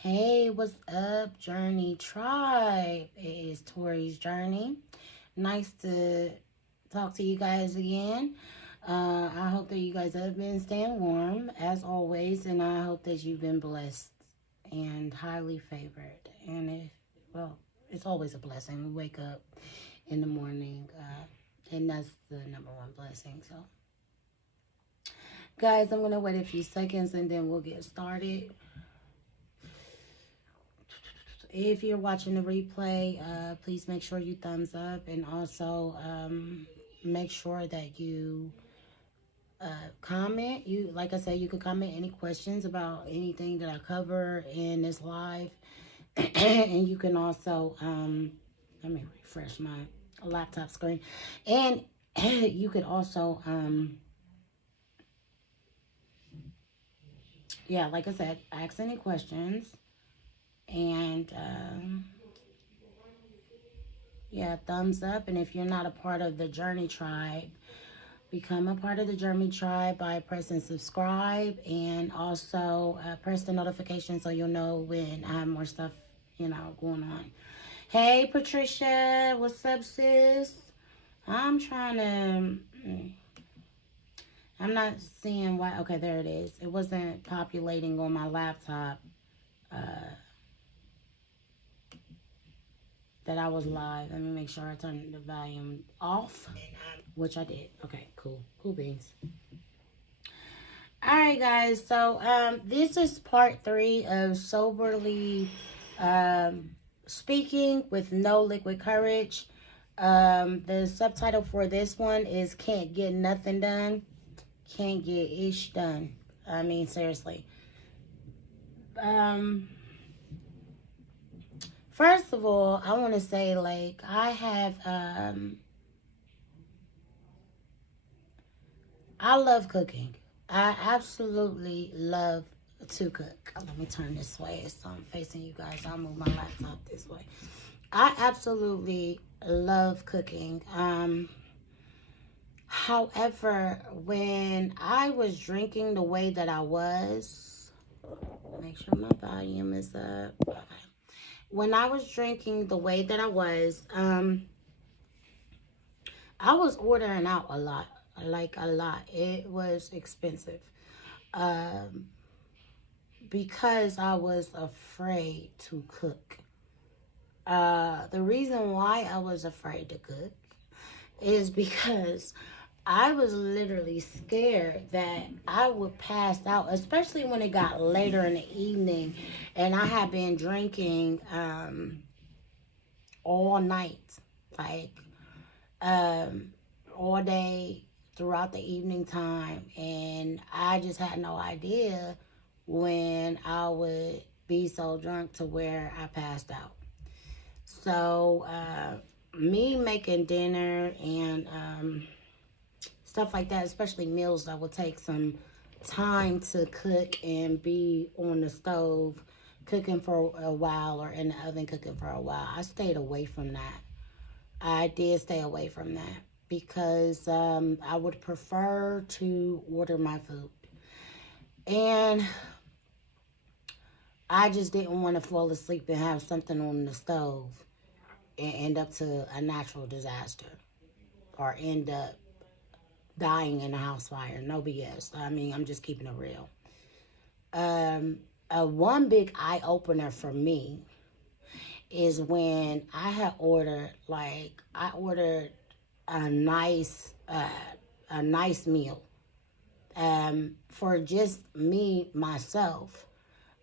Hey, what's up, Journey Tribe? It is Tori's Journey. Nice to talk to you guys again. I hope that you guys have been staying warm as always, and I hope that you've been blessed and highly favored. And it's always a blessing. We wake up in the morning, and that's the number one blessing. So, guys, I'm gonna wait a few seconds and then we'll get started. If you're watching the replay, please make sure you thumbs up, and also make sure that you comment. You, like I said, you can comment any questions about anything that I cover in this live, and you can also let me refresh my laptop screen, and you could also yeah, like I said, ask any questions. And yeah, thumbs up. And if you're not a part of the Journey Tribe, become a part of the Journey Tribe by pressing subscribe, and also press the notification so you'll know when I have more stuff, going on. Hey, Patricia, what's up, sis? I'm trying to. I'm not seeing why. Okay, there it is. It wasn't populating on my laptop. That I was live. Let me make sure I turn the volume off, which I did. Okay, cool. Cool beans. All right, guys. So this is part 3 of Soberly Speaking with No Liquid Courage. The subtitle for this one is Can't Get Nothing Done. Can't Get Ish Done. I mean, seriously. First of all, I want to say, like, I have, I love cooking. I absolutely love to cook. Let me turn this way so I'm facing you guys. I'll move my laptop this way. I absolutely love cooking. However, when I was drinking the way that I was, make sure my volume is up. Okay. When I was drinking the way that I was ordering out a lot, like a lot. It was expensive because I was afraid to cook. The reason why I was afraid to cook is because I was literally scared that I would pass out, especially when it got later in the evening and I had been drinking all night, like all day throughout the evening time, and I just had no idea when I would be so drunk to where I passed out. So me making dinner and stuff like that, especially meals that will take some time to cook and be on the stove cooking for a while or in the oven cooking for a while, I stayed away from that. I did stay away from that because I would prefer to order my food. And I just didn't want to fall asleep and have something on the stove and end up to a natural disaster or end up dying in a house fire. No BS. I mean, I'm just keeping it real. One big eye opener for me is when I had ordered, I ordered a nice meal for just me, myself,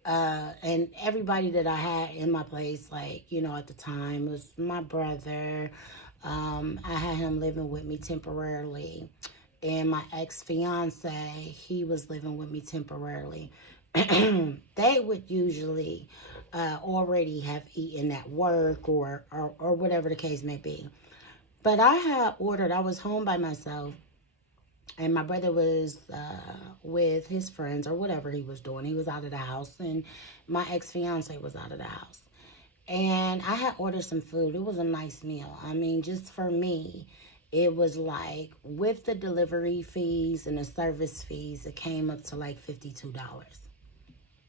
and everybody that I had in my place, at the time, was my brother. I had him living with me temporarily. And my ex-fiance, he was living with me temporarily. They would usually already have eaten at work or whatever the case may be. But I was home by myself, and my brother was with his friends or whatever he was doing. He was out of the house, and my ex-fiance was out of the house. And I had ordered some food. It was a nice meal. I mean, just for me, it was like, with the delivery fees and the service fees, it came up to like $52.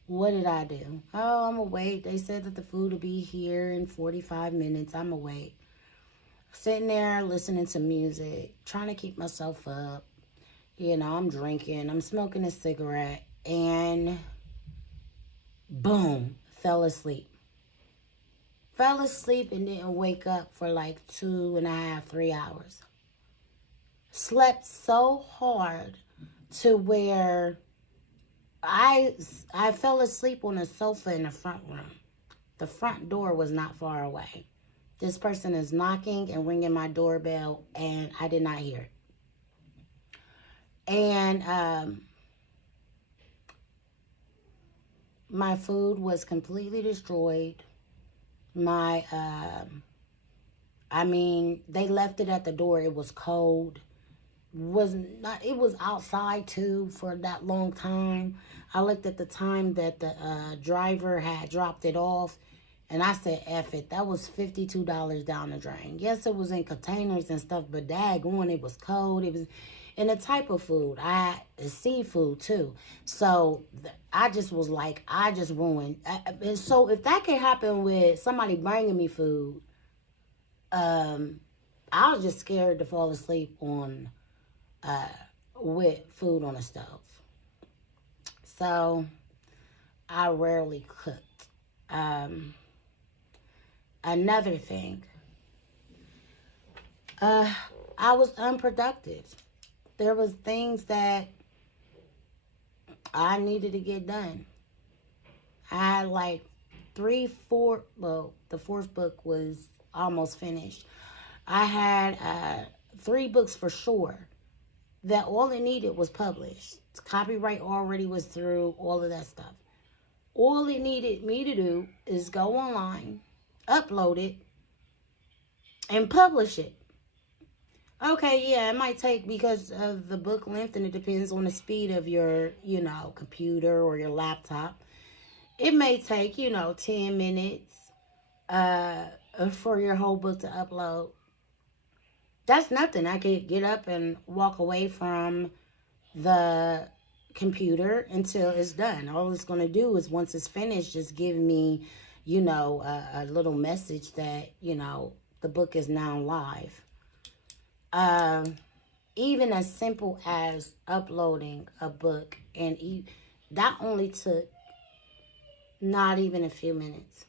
What did I do? Oh, I'm awake. They said that the food will be here in 45 minutes. I'm awake. Sitting there listening to music, trying to keep myself up. You know, I'm drinking, I'm smoking a cigarette, and boom, fell asleep. Fell asleep and didn't wake up for like 2.5, 3 hours. Slept so hard to where I fell asleep on a sofa in the front room. The front door was not far away. This person is knocking and ringing my doorbell, and I did not hear it. And my food was completely destroyed. My, they left it at the door. It was cold. It was outside too for that long time. I looked at the time that the driver had dropped it off, and I said, F it. That was $52 down the drain. Yes, it was in containers and stuff, but daggone, it was cold. It was in a type of food. I had seafood too. So I just was like, I just ruined. So if that can happen with somebody bringing me food, I was just scared to fall asleep on with food on the stove. So I rarely cooked. Another thing, I was unproductive. There was things that I needed to get done. I had like the fourth book was almost finished. I had 3 books for sure that all it needed was published. Copyright already was through, all of that stuff. All it needed me to do is go online, upload it, and publish it. Okay, yeah, it might take, because of the book length, and it depends on the speed of your, computer or your laptop. It may take, 10 minutes for your whole book to upload. That's nothing. I could get up and walk away from the computer until it's done. All it's going to do is, once it's finished, just give me, a little message that, the book is now live. Even as simple as uploading a book, and that only took not even a few minutes.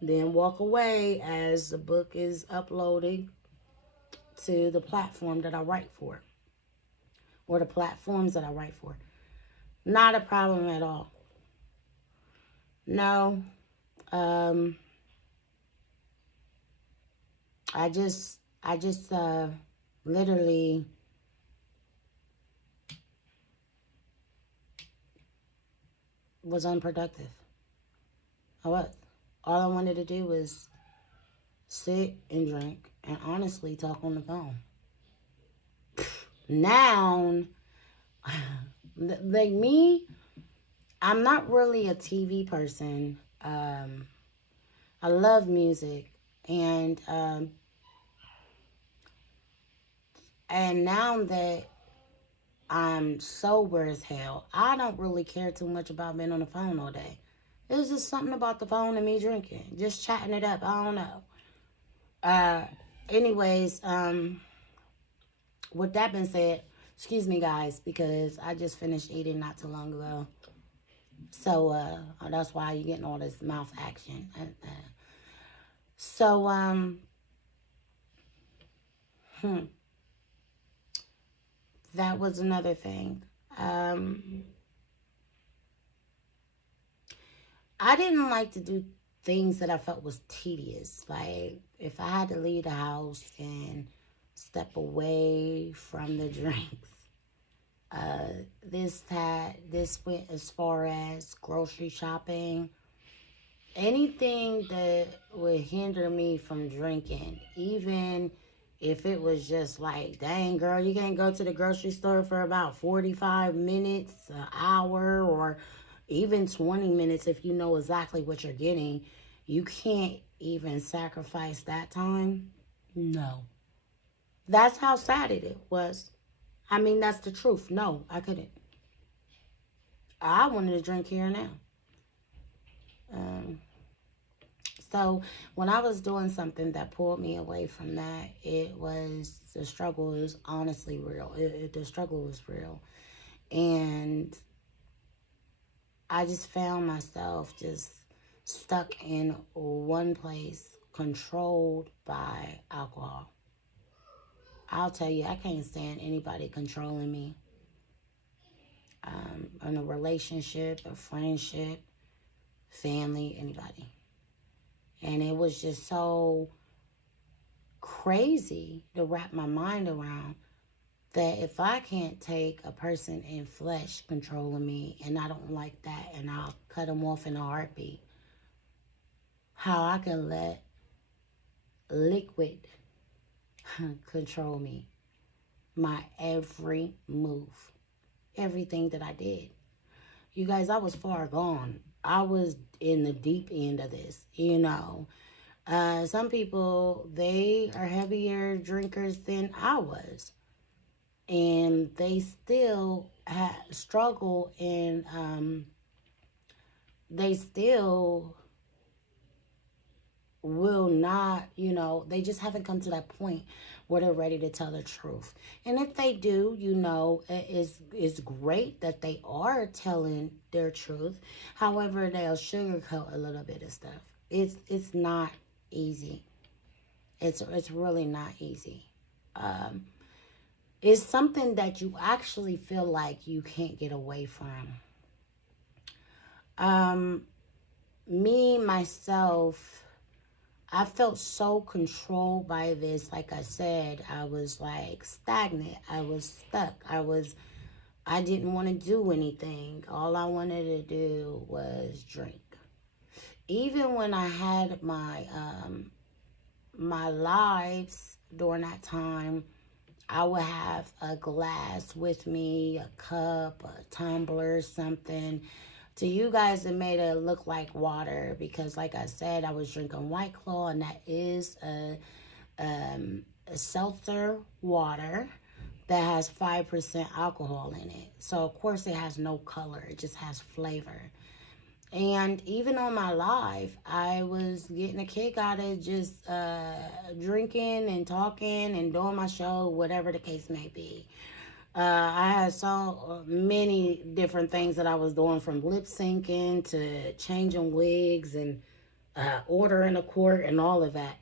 Then walk away as the book is uploading to the platform that I write for, or the platforms that I write for. Not a problem at all. No. I just literally was unproductive. I was. All I wanted to do was sit and drink and honestly talk on the phone. Now, like me, I'm not really a TV person. I love music, and now that I'm sober as hell, I don't really care too much about being on the phone all day. There's just something about the phone and me drinking, just chatting it up. I don't know. Anyways, with that being said, excuse me, guys, because I just finished eating not too long ago. So that's why you're getting all this mouth action. So that was another thing. I didn't like to do things that I felt was tedious. Like, if I had to leave the house and step away from the drinks. This went as far as grocery shopping. Anything that would hinder me from drinking, even if it was just like, dang girl, you can't go to the grocery store for about 45 minutes, an hour, or even 20 minutes if you know exactly what you're getting. You can't even sacrifice that time. No. That's how sad it was. I mean, that's the truth. No, I couldn't. I wanted to drink here and now. Um, so when I was doing something that pulled me away from that, it was the struggle is honestly real. The struggle was real. And I just found myself just stuck in one place, controlled by alcohol. I'll tell you, I can't stand anybody controlling me. In a relationship, a friendship, family, anybody. And it was just so crazy to wrap my mind around that if I can't take a person in flesh controlling me and I don't like that and I'll cut them off in a heartbeat, how I can let liquid control me, my every move, everything that I did. You guys, I was far gone. I was in the deep end of this, you know. Some people, they are heavier drinkers than I was. And they still struggle and they still will not, you know, they just haven't come to that point where they're ready to tell the truth. And if they do, you know, it's great that they are telling their truth. However, they'll sugarcoat a little bit of stuff. It's not easy. It's really not easy. It's something that you actually feel like you can't get away from. Me, myself, I felt so controlled by this. Like I said, I was like stagnant. I was stuck. I didn't want to do anything. All I wanted to do was drink. Even when I had my lives during that time, I would have a glass with me, a cup, a tumbler, something. To you guys, it made it look like water because, like I said, I was drinking White Claw, and that is a seltzer water that has 5% alcohol in it. So, of course, it has no color. It just has flavor. And even on my live, I was getting a kick out of just drinking and talking and doing my show, whatever the case may be. I had so many different things that I was doing, from lip syncing to changing wigs and ordering a court and all of that.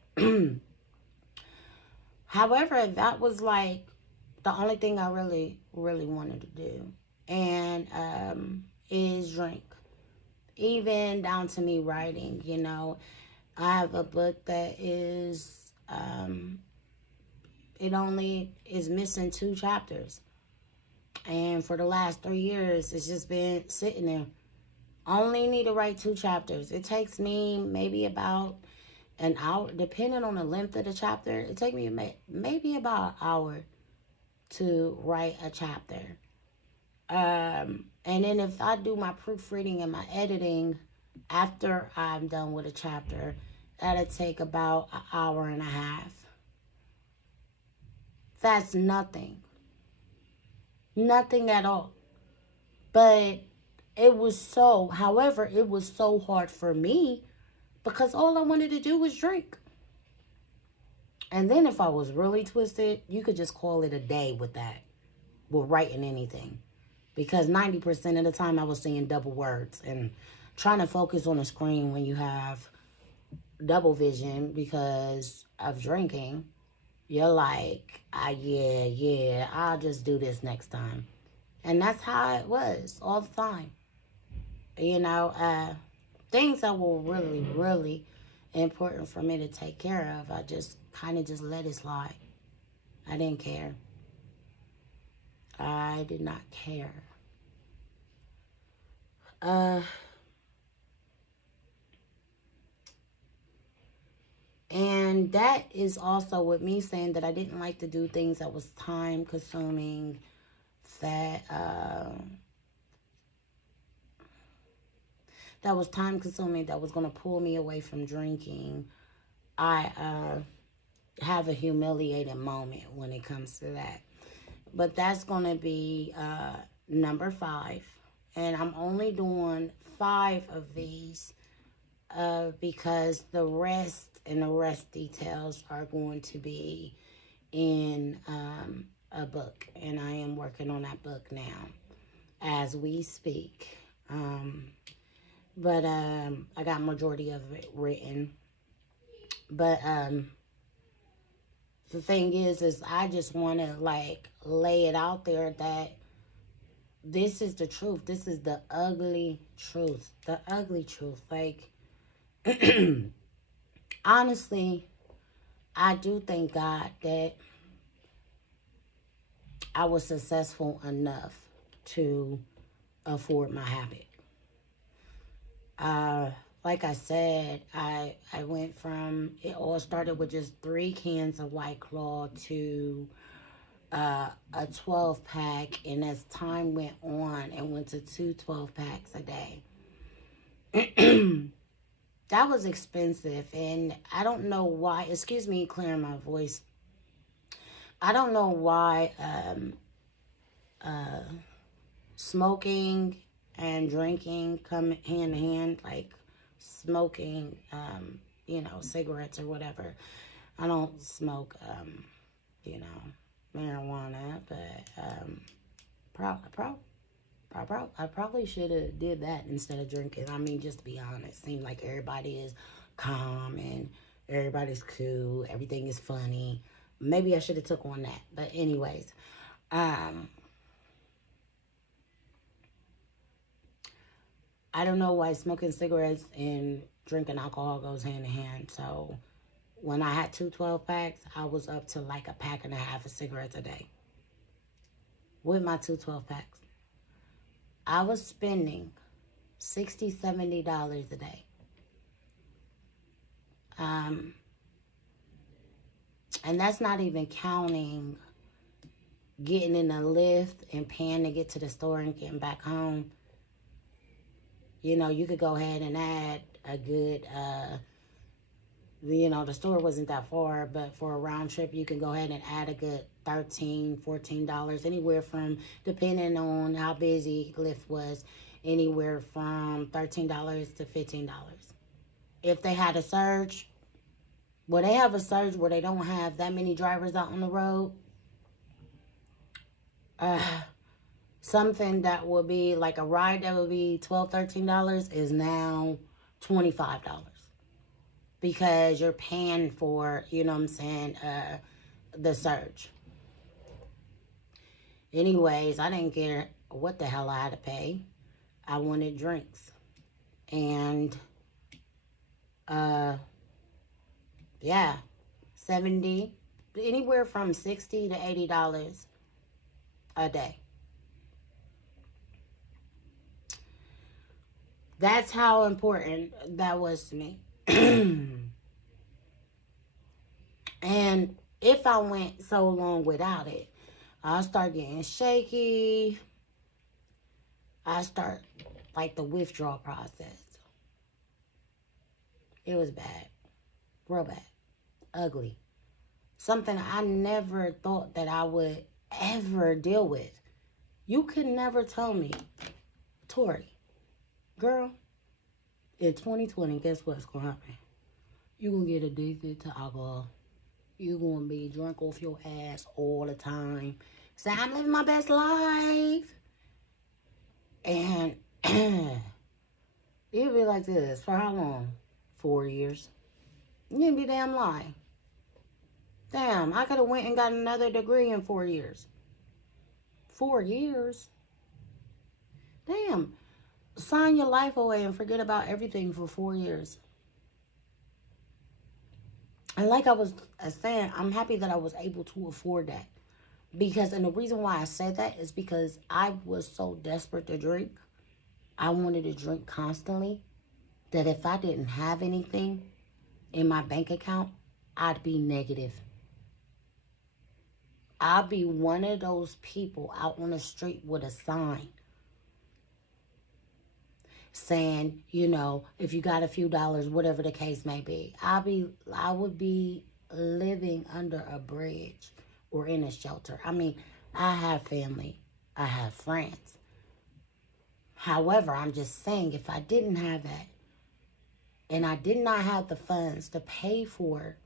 However, that was like the only thing I really, really wanted to do. And is drink. Even down to me writing, you know. I have a book that is, it only is missing 2 chapters. And for the last 3 years, it's just been sitting there. I only need to write 2 chapters. It takes me maybe about an hour, depending on the length of the chapter. It takes me maybe about an hour to write a chapter. And then if I do my proofreading and my editing after I'm done with a chapter, that'll take about an hour and a half. That's nothing. Nothing at all. But it was so hard for me because all I wanted to do was drink. And then if I was really twisted, you could just call it a day with that, with writing anything. Because 90% of the time I was saying double words and trying to focus on the screen when you have double vision because of drinking. You're like, yeah, I'll just do this next time. And that's how it was all the time. You know, things that were really, really important for me to take care of, I just kind of just let it slide. I didn't care. I did not care. And that is also with me saying that I didn't like to do things that was time consuming, that was time consuming, that was going to pull me away from drinking. I have a humiliating moment when it comes to that. But that's going to be number 5. And I'm only doing 5 of these because the rest and the rest details are going to be in a book. And I am working on that book now as we speak. But I got majority of it written. But the thing is I just want to like lay it out there that this is the truth. This is the ugly truth. The ugly truth. Like, honestly, I do thank God that I was successful enough to afford my habit. Like I said, I went from, it all started with just 3 cans of White Claw to a 12-pack, and as time went on, it went to 2 12-packs a day. That was expensive, and I don't know why, excuse me clearing my voice, I don't know why smoking and drinking come hand in hand, like smoking, cigarettes or whatever. I don't smoke, marijuana, but I probably should have did that instead of drinking. I mean, just to be honest, seems like everybody is calm and everybody's cool. Everything is funny. Maybe I should have took on that. But anyways, I don't know why smoking cigarettes and drinking alcohol goes hand in hand. So when I had 2 12-packs, I was up to like a pack and a half of cigarettes a day with my 2 12-packs. I was spending $60, $70 a day. And that's not even counting getting in a lift and paying to get to the store and getting back home. You know, you could go ahead and add a good, the store wasn't that far, but for a round trip, you can go ahead and add a good $13, $14, anywhere from, depending on how busy Lyft was, anywhere from $13 to $15. If they had a surge, well, they have a surge where they don't have that many drivers out on the road. Something that would be like a ride that would be $12, $13 is now $25. Because you're paying for, the surge. Anyways, I didn't care what the hell I had to pay. I wanted drinks. And, 70, anywhere from $60 to $80 a day. That's how important that was to me. And if I went so long without it, I'll start getting shaky. I start like the withdrawal process. It was bad. Real bad. Ugly. Something I never thought that I would ever deal with. You could never tell me, Tori, girl, in 2020, guess what's going to happen? You're going to get addicted to alcohol. You're going to be drunk off your ass all the time. Say, I'm living my best life. And you'll be like this. For how long? 4 years. You'd be damn lying. Damn, I could have went and got another degree in 4 years. 4 years? Damn. Sign your life away and forget about everything for 4 years. And like I was saying, I'm happy that I was able to afford that. Because, and the reason why I said that is because I was so desperate to drink. I wanted to drink constantly. That if I didn't have anything in my bank account, I'd be negative. I'd be one of those people out on the street with a sign saying, if you got a few dollars, whatever the case may be. I would be living under a bridge or in a shelter. I mean, I have family. I have friends. However, I'm just saying, if I didn't have that, and I did not have the funds to pay for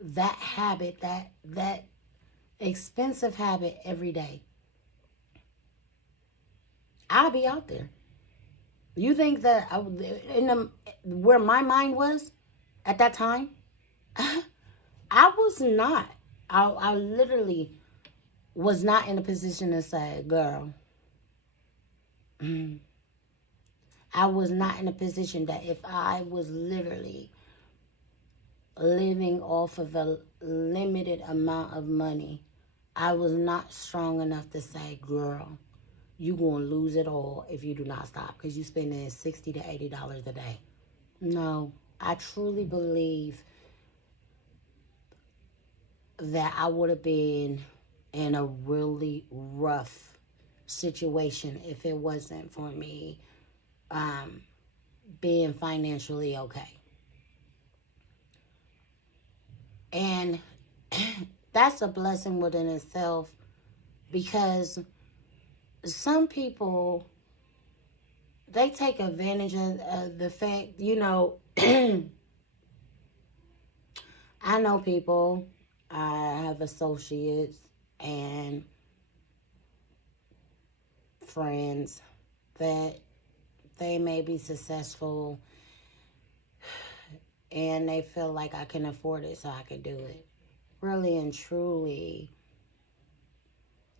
that habit, that expensive habit every day, I'll be out there. You think that where my mind was at that time? I was not. I literally was not in a position to say, girl, I was not in a position that if I was literally living off of a limited amount of money, I was not strong enough to say, girl, you gonna lose it all if you do not stop, because you spending $60 to $80 a day. No, I truly believe that I would have been in a really rough situation if it wasn't for me being financially okay. And that's a blessing within itself, because some people, they take advantage of the fact, I know people, I have associates and friends that they may be successful and they feel like I can afford it, so I can do it. Really and truly,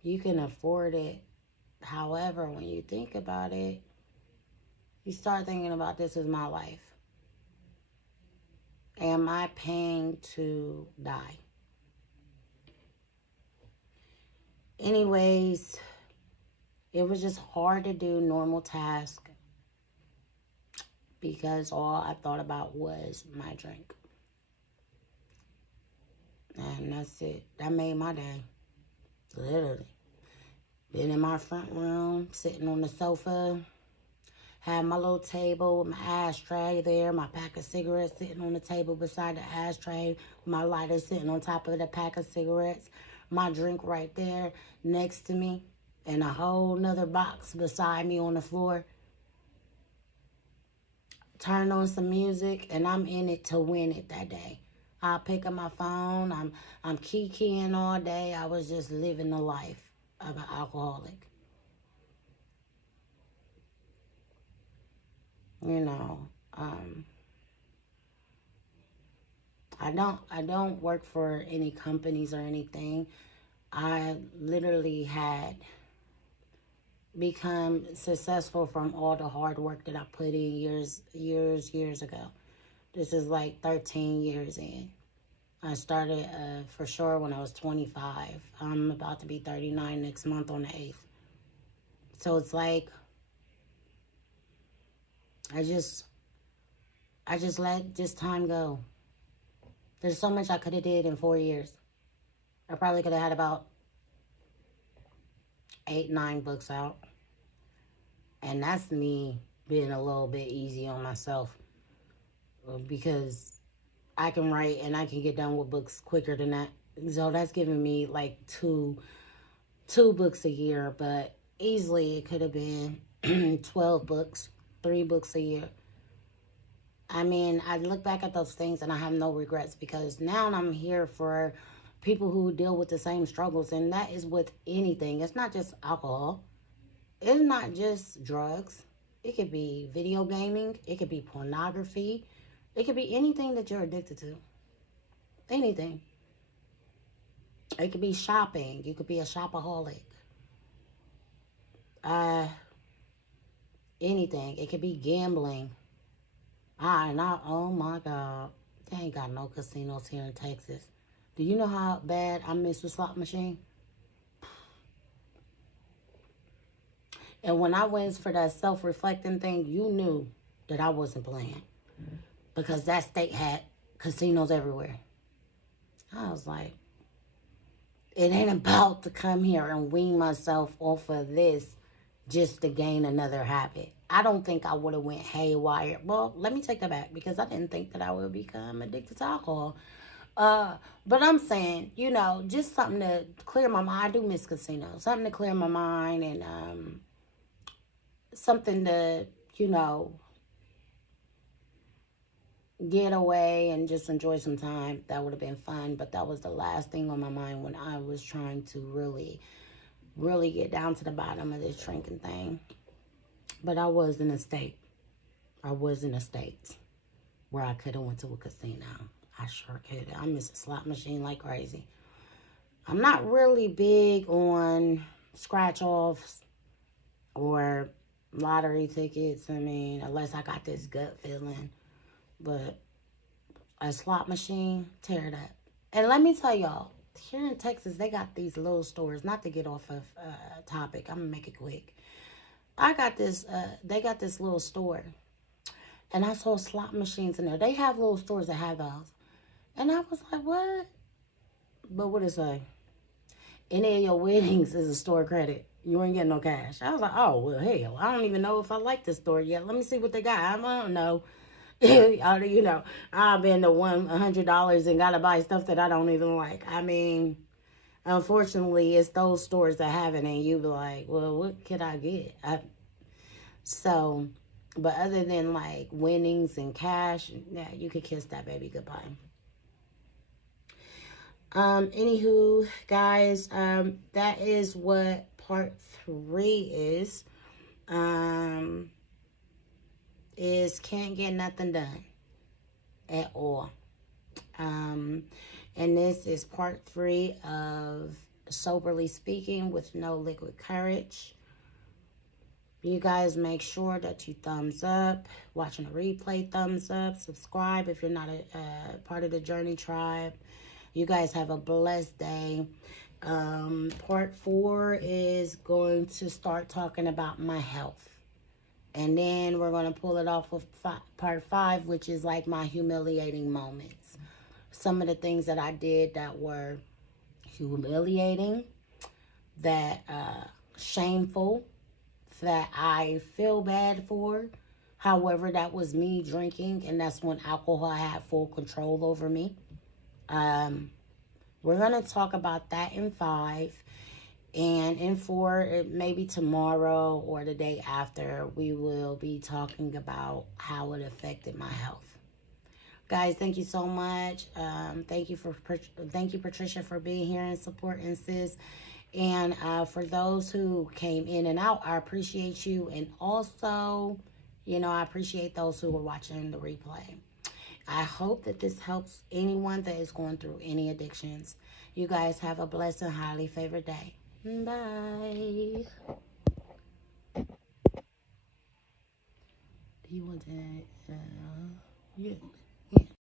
you can afford it. However, when you think about it, you start thinking about, this is my life. Am I paying to die? Anyways, it was just hard to do normal tasks because all I thought about was my drink. And that's it. That made my day. Literally. Been in my front room, sitting on the sofa, had my little table with my ashtray there, my pack of cigarettes sitting on the table beside the ashtray, my lighter sitting on top of the pack of cigarettes, my drink right there next to me, and a whole nother box beside me on the floor. Turn on some music, and I'm in it to win it that day. I'll pick up my phone. I'm kikiing all day. I was just living the life of an alcoholic. I don't work for any companies or anything. I literally had become successful from all the hard work that I put in years ago. This is like 13 years in. I started for sure when I was 25. I'm about to be 39 next month on the 8th. So it's like, I just let this time go. There's so much I could have did in 4 years. I probably could have had about 8, 9 books out. And that's me being a little bit easy on myself, because I can write and I can get done with books quicker than that. So that's giving me like two books a year, but easily it could have been 12 books, 3 books a year. I mean, I look back at those things and I have no regrets, because now I'm here for people who deal with the same struggles, and that is with anything. It's not just alcohol. It's not just drugs. It could be video gaming. It could be pornography. It could be anything that you're addicted to. Anything. It could be shopping. You could be a shopaholic. Anything. It could be gambling. Oh my God. They ain't got no casinos here in Texas. Do you know how bad I miss the slot machine? And when I went for that self-reflecting thing, you knew that I wasn't playing, because that state had casinos everywhere. I was like, it ain't about to come here and wean myself off of this just to gain another habit. I don't think I would have went haywire. Well, let me take that back, because I didn't think that I would become addicted to alcohol. But I'm saying, just something to clear my mind. I do miss casinos. Something to clear my mind and something to, get away and just enjoy some time. That would have been fun. But that was the last thing on my mind when I was trying to really, really get down to the bottom of this drinking thing. But I was in a state. I was in a state where I could have went to a casino. I sure could. I miss a slot machine like crazy. I'm not really big on scratch-offs or lottery tickets. I mean, unless I got this gut feeling. But a slot machine, tear it up. And let me tell y'all, here in Texas, they got these little stores. Not to get off of topic, I'm gonna make it quick. I got this. They got this little store, and I saw slot machines in there. They have little stores that have those, and I was like, what? But what it say? Any of your winnings is a store credit. You ain't getting no cash. I was like, oh well, hell, I don't even know if I like this store yet. Let me see what they got. I don't know. I've been to $100 and gotta buy stuff that I don't even like. I mean, unfortunately, it's those stores that have it, and you be like, well, what could I get? But other than like winnings and cash, yeah, you could kiss that baby goodbye. Anywho, guys, that is what part 3 is. Is can't get nothing done at all. And this is part 3 of Soberly Speaking with No Liquid Courage. You guys make sure that you thumbs up, watching the replay, thumbs up, subscribe if you're not a part of the Journey Tribe. You guys have a blessed day. Part 4 is going to start talking about my health. And then we're going to pull it off with part 5, which is like my humiliating moments. Some of the things that I did that were humiliating, that shameful, that I feel bad for. However, that was me drinking, and that's when alcohol had full control over me. We're going to talk about that in 5. And in 4, maybe tomorrow or the day after, we will be talking about how it affected my health. Guys, thank you so much. Thank you, Patricia, for being here and supporting sis. And for those who came in and out, I appreciate you. And also, I appreciate those who are watching the replay. I hope that this helps anyone that is going through any addictions. You guys have a blessed and highly favored day. Bye. Do you want that? Yeah.